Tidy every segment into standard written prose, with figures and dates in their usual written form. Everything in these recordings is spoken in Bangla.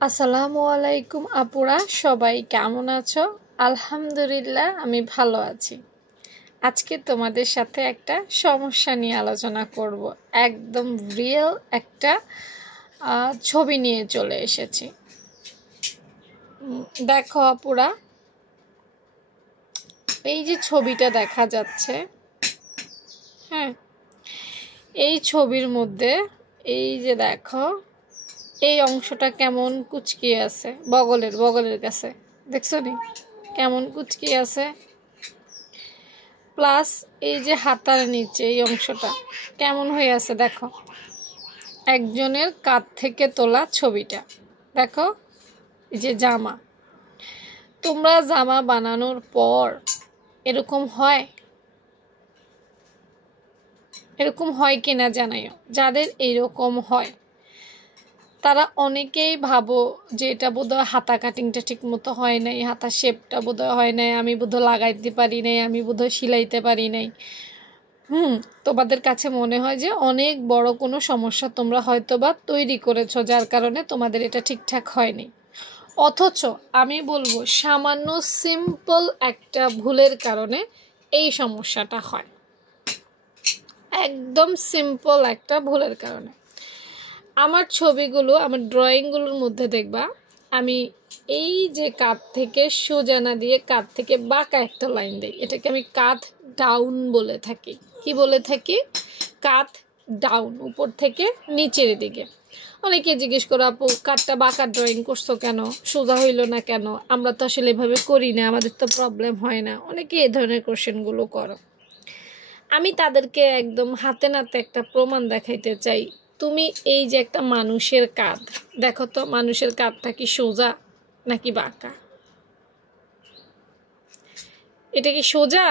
আসসালামু আলাইকুম আপুরা, সবাই কেমন আছো? আলহামদুলিল্লাহ আমি ভালো আছি। আজকে তোমাদের সাথে একটা সমস্যা নিয়ে আলোচনা করব। একদম রিয়েল একটা ছবি নিয়ে চলে এসেছি। দেখো আপুরা, এই যে ছবিটা দেখা যাচ্ছে, হ্যাঁ, এই ছবির মধ্যে এই যে দেখো, এই অংশটা কেমন কুচকিয়ে আছে, বগলের কাছে দেখছো নি কেমন কুচকিয়ে আছে, প্লাস এই যে হাতার নিচে এই অংশটা কেমন হয়ে আছে দেখো। একজনের কাঁধ থেকে তোলা ছবিটা দেখো। এই যে জামা, তোমরা জামা বানানোর পর এরকম হয় কিনা জানাইও। যাদের এরকম হয় তারা অনেকেই ভাবো যে এটা বোধহয় হাতা কাটিংটা ঠিক মতো হয় নাই, হাতা শেপটা বোধহয় হয় নাই, আমি বোধহয় লাগাইতে পারি নাই, আমি বোধহয় সিলাইতে পারি নাই। তোমাদের কাছে মনে হয় যে অনেক বড় কোনো সমস্যা তোমরা হয়তো বা তৈরি করেছো, যার কারণে তোমাদের এটা ঠিকঠাক হয়নি। অথচ আমি বলবো সামান্য সিম্পল একটা ভুলের কারণে এই সমস্যাটা হয়। একদম সিম্পল একটা ভুলের কারণে। আমার ছবিগুলো, আমার ড্রয়িংগুলোর মধ্যে দেখবা আমি এই যে কাঁধ থেকে সোজা না দিয়ে কাঁধ থেকে বাঁকা একটা লাইন দিই। এটাকে আমি কাঁধ ডাউন বলে থাকি। কি বলে থাকি? কাঁধ ডাউন, উপর থেকে নিচের দিকে। অনেকে জিজ্ঞেস করো, আপু কাঁধটা বাঁকা ড্রয়িং করছো কেন, সোজা হইল না কেন? আমরা তো আসলে এভাবে করি না, আমাদের তো প্রবলেম হয় না। অনেকে এই ধরনের কোশ্চেনগুলো করো। আমি তাদেরকে একদম হাতে নাতে একটা প্রমাণ দেখাইতে চাই। তুমি এই যে একটা মানুষের কাঁধ দেখো তো, মানুষের কাঁধটা কি সোজা নাকি বাঁকা? এটা কি সোজা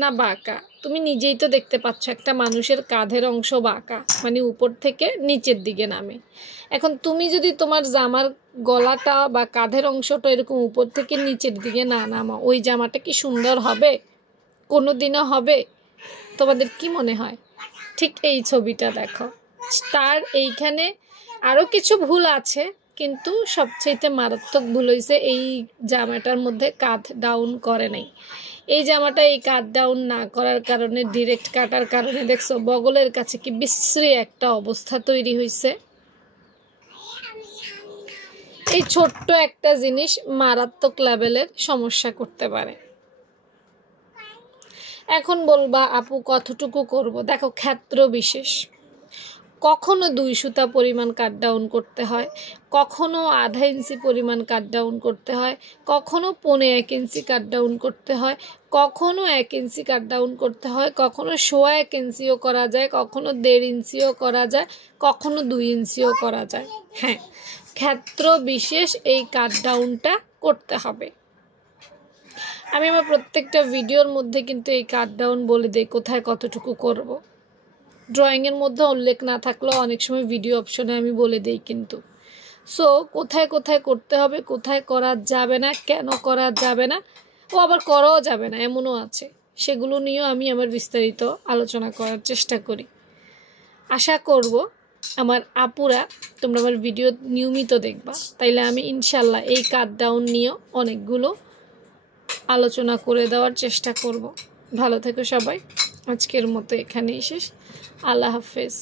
না বাঁকা? তুমি নিজেই তো দেখতে পাচ্ছ একটা মানুষের কাঁধের অংশ বাঁকা, মানে উপর থেকে নিচের দিকে নামে। এখন তুমি যদি তোমার জামার গলাটা বা কাঁধের অংশটা এরকম উপর থেকে নিচের দিকে না নামাও, ওই জামাটা কি সুন্দর হবে? কোনো দিনও হবে? তোমাদের কি মনে হয়? ঠিক এই ছবিটা দেখো, তার এইখানে আরও কিছু ভুল আছে, কিন্তু সবচেয়ে মারাত্মক ভুল হয়েছে এই জামাটার মধ্যে কাঁধ ডাউন করে নাই। এই জামাটা এই কাঁধ ডাউন না করার কারণে, ডিরেক্ট কাটার কারণে দেখছো বগলের কাছে কি বিশ্রী একটা অবস্থা তৈরি হয়েছে। এই ছোট্ট একটা জিনিস মারাত্মক লেভেলের সমস্যা করতে পারে। এখন বলবা আপু কতটুকু করব? দেখো ক্ষেত্র বিশেষ, কখনো 2 সুতা পরিমাণ কাট ডাউন করতে হয়, কখনো আধা ইঞ্চি পরিমাণ কাট ডাউন করতে হয়, কখনো 1.25 ইঞ্চি কাট ডাউন করতে হয়, কখনো 1 ইঞ্চি কাট ডাউন করতে হয়, কখনো 1.25 ইঞ্চিও করা যায়, কখনো 1.5 ইঞ্চিও করা যায়, কখনো 2 ইঞ্চিও করা যায়। হ্যাঁ, ক্ষেত্র বিশেষ এই কাট ডাউনটা করতে হবে। আমি আমার প্রত্যেকটা ভিডিওর মধ্যে কিন্তু এই কাট ডাউন বলে দিই কোথায় কতটুকু করব। ড্রয়িংয়ের মধ্যে উল্লেখ না থাকলেও অনেক সময় ভিডিও অপশনে আমি বলে দিই কিন্তু। সো কোথায় কোথায় করতে হবে, কোথায় করা যাবে না, কেন করা যাবে না, ও আবার করাও যাবে না এমনও আছে, সেগুলো নিয়েও আমি আমার বিস্তারিত আলোচনা করার চেষ্টা করি। আশা করব আমার আপুরা তোমরা আমার ভিডিও নিয়মিত দেখবা, তাইলে আমি ইনশাল্লাহ এই কাট ডাউন নিয়েও অনেকগুলো আলোচনা করে দেওয়ার চেষ্টা করব। ভালো থেকো সবাই, আজকের মতো এখানেই শেষ। আল্লাহ হাফেজ।